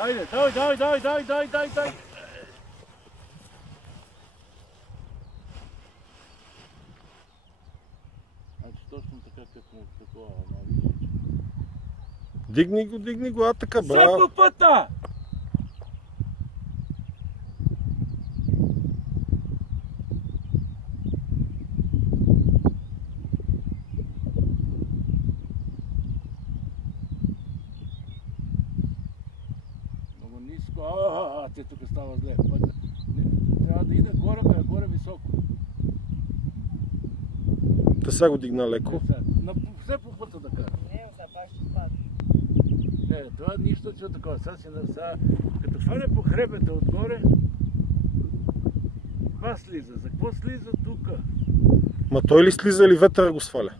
Айде, дай! Значи точно така като такова, Дигни го, така, браво. Все по пъта! Много ниско, те тук става зле. Трябва да иде горе високо. Та сега го дигна леко. Все по пъта да кара. Не, сега пак ще падне. Не, това нищо, че такова. Сега, като фане по хребета отгоре, това слиза. За какво слиза тук? Ма той ли слиза или ветъра го сваля?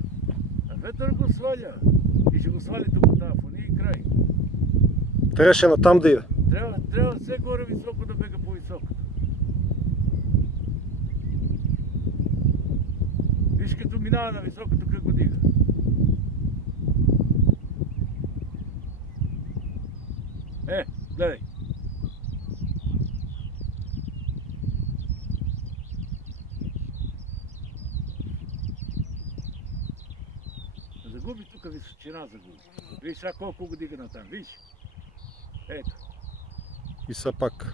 А ветър го сваля. И ще го свали тук тази фония и край. Трябваше натам да иде. Трябва все горе високо да бега по високото. Виж като минава на високото, как го дига. Гледай. Загуби тук височина, загуби. Виж сега колко го дига натам, виж. Ето. И са пак.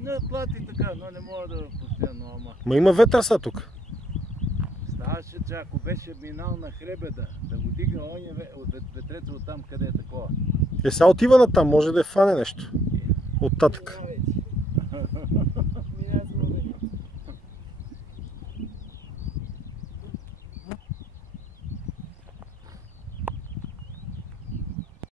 Натлати така, но не мога да постоянно, ама. Ма има ветър са тук. Ставаше, че ако беше минал на хребеда, да го дига от ветрето от там, къде е такова. Сега отива натам, може да е фане нещо. Оттатък.